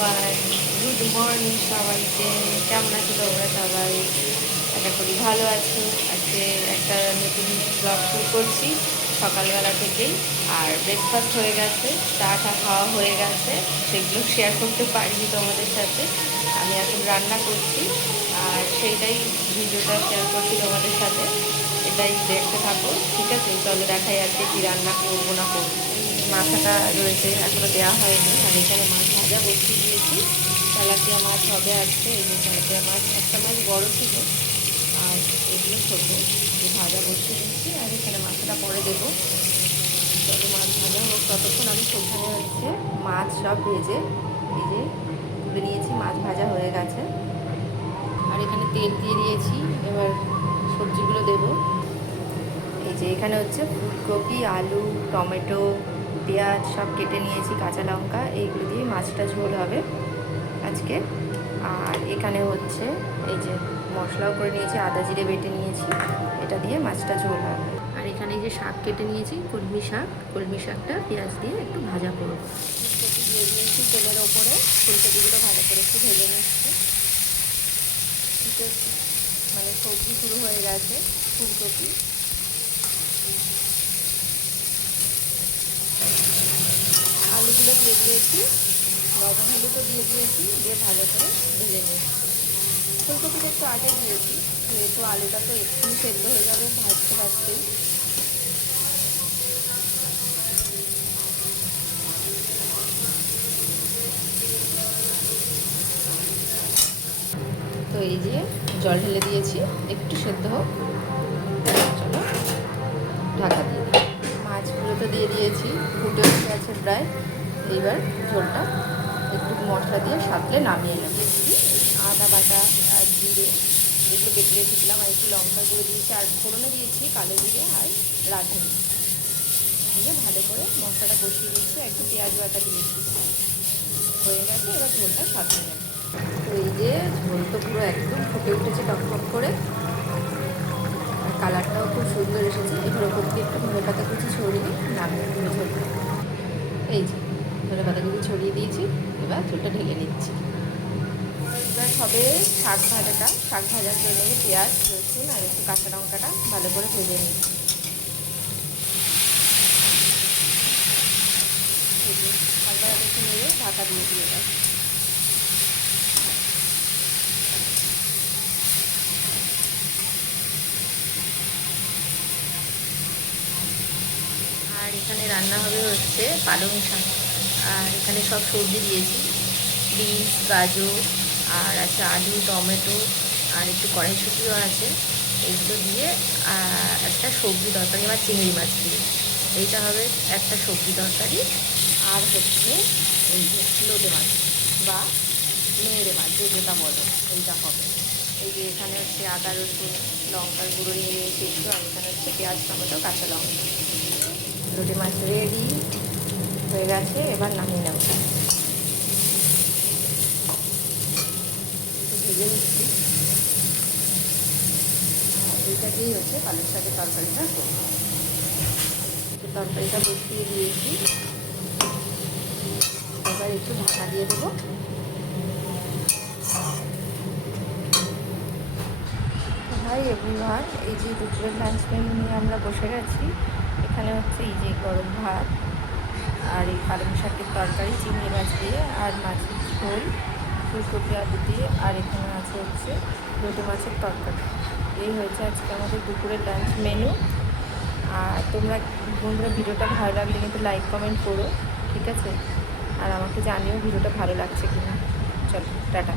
Everyone, good morning সবাইকে। কেমন আছো তোমরা সবাই? আশা করি ভালো আছো। আজকে একটা নতুন ব্লগ শুরু করছি সকালবেলা থেকেই। আর ব্রেকফাস্ট হয়ে গেছে, চা টা খাওয়া হয়ে গেছে, সেগুলো শেয়ার করতে পারিনি তোমাদের সাথে। আমি এখন রান্না করছি আর সেইটাই ভিডিওটা শেয়ার করছি তোমাদের সাথে। এটাই দেখতে থাকো, ঠিক আছে? চলো দেখাই আজকে কী রান্না করবো না করবো। মাথাটা রয়েছে, এখনো দেওয়া হয়নি। আর এখানে মাছ ভাজা বসিয়ে দিয়েছি। তেলাপিয়া মাছ হবে আজকে। এই যে তেলাপিয়া মাছ, একটা মাছ বড় ছিল আর এগুলো ছোটো। এই ভাজা বসিয়ে দিচ্ছি আর এখানে মাছটা পরে দেবো। চলো মাছ ভাজা হোক, ততক্ষণ আমি সেখানে হচ্ছে মাছ সব ভেজে এই যে তুলে নিয়েছি। মাছ ভাজা হয়ে গেছে আর এখানে তেল দিয়ে দিয়েছি। এবার সবজিগুলো দেবো। এই যে এখানে হচ্ছে ফুলকপি, আলু, টমেটো, পেঁয়াজ সব কেটে নিয়েছি, কাঁচা লঙ্কা, এইগুলো দিয়ে মাছটা ঝোল হবে আজকে। আর এখানে হচ্ছে এই যে মশলাও করে নিয়েছি, আদা জিরে বেটে নিয়েছি, এটা দিয়ে মাছটা ঝোল হবে। আর এখানে এই যে শাক কেটে নিয়েছি, কলমি শাকটা পেঁয়াজ দিয়ে একটু ভাজা করব। ফুলকপি দিয়ে দিয়েছি তেলের ওপরে, ফুলকপিগুলো ভালো করে একটু ভেজে নিচ্ছি। মানে সবজি শুরু হয়ে গেছে। ফুলকপি, আলুগুলো দিয়ে দিয়েছি, লবণ হলুদও দিয়ে দিয়েছি, দিয়ে ভালো করে ভেজে নিয়েছি। ফুলকপিটা একটু আগে দিয়েছি, যেহেতু আলুটা তো এক্ষুনি সেদ্ধ হয়ে যাবে ভাজতে ভাজতেই। তো এই যে জল ঢেলে দিয়েছি, একটু সেদ্ধ হোক। চলো ঢাকা দিয়ে দিই। মাছগুলো তো দিয়ে দিয়েছি, ফুটে উঠে গেছে প্রায়। এইবার ঝোলটা একটু মশলা দিয়ে সাঁতলে নামিয়ে নেব। আদা বাটা আর জিরে এগুলো বেটে রেখেছিলাম, আর একটু লঙ্কার গুঁড়ো দিয়েছি, আর ফোড়নে দিয়েছি কালো জিরে আর রাঁধুনি দিয়ে ভালো করে মশলাটা কষিয়ে দিচ্ছি। একটু পেঁয়াজ বাটা দিয়েছি, হয়ে গেছে। এবার ঝোলটা সাঁতলে নেব। তো এই যে ঝোল তো পুরো একদম ফুটে উঠেছে টকটক করে, আর কালারটাও খুব সুন্দর এসেছে। এবার ওপর থেকে একটু ধনে পাতা কুচি ছড়িয়ে নামিয়ে দেবো ঝোলটা। এই যে ধনে পাতা কুচি ছড়িয়ে দিয়েছি, এবার ঝোলটা ঢেলে নিচ্ছি। এবার হবে শাক ভাজাটা। শাক ভাজার জন্য পেঁয়াজ, রসুন আর একটু কাঁচা লঙ্কাটা ভালো করে ভেজে নিচ্ছি। শাক ভাজাটা একটু নিয়ে ঢাকা দিয়ে দিয়ে দেয়। আর এখানে রান্না হবে হচ্ছে পালং শাক। আর এখানে সব সবজি দিয়েছি, বিনস, গাজর, আর আছে আলু, টমেটো, আর একটু কড়াইশুঁটিও আছে। এইগুলো দিয়ে একটা সবজি তরকারি, আমার চিংড়ি মাছ দিয়ে এইটা হবে একটা সবজি তরকারি। আর হচ্ছে এই যে লোটে মাছ বা মেয়েরে মাছ, যে যেটা বলো, এইটা হবে। এই যে এখানে হচ্ছে আদা রসুন লঙ্কার গুঁড়ো নিয়ে নিয়েছি একটু, আর এখানে হচ্ছে পেঁয়াজ টমেটো কাঁচা লঙ্কা। লোটে মাছ রেডি হয়ে গেছে, এবার নামিয়ে নেব। ভেজে নিচ্ছি। এইটা দিয়েই হচ্ছে পালং শাকের তরকারিটা করব। তরকারিটা বসিয়ে দিয়েছি, এবার একটু ঢাকা দিয়ে দেবো। হাই এভরিওয়ান, এই যে দুপুরের লাঞ্চ মেনু নিয়ে আমরা বসে গেছি। এখানে হচ্ছে এই যে গরম ভাত আর এই পালং শাকের তরকারি চিংড়ি মাছ দিয়ে, আর মাছের ঝোল ফুলকপি আলু দিয়ে, আর এখানে আছে হচ্ছে লোটে মাছের তরকারি। এই হয়েছে আজকে আমাদের দুপুরের লাঞ্চ মেনু। আর তোমরা বন্ধুরা ভিডিওটা ভালো লাগলে কিন্তু লাইক কমেন্ট করো, ঠিক আছে? আর আমাকে জানিও ভিডিওটা ভালো লাগছে কিনা। চলো টাটা।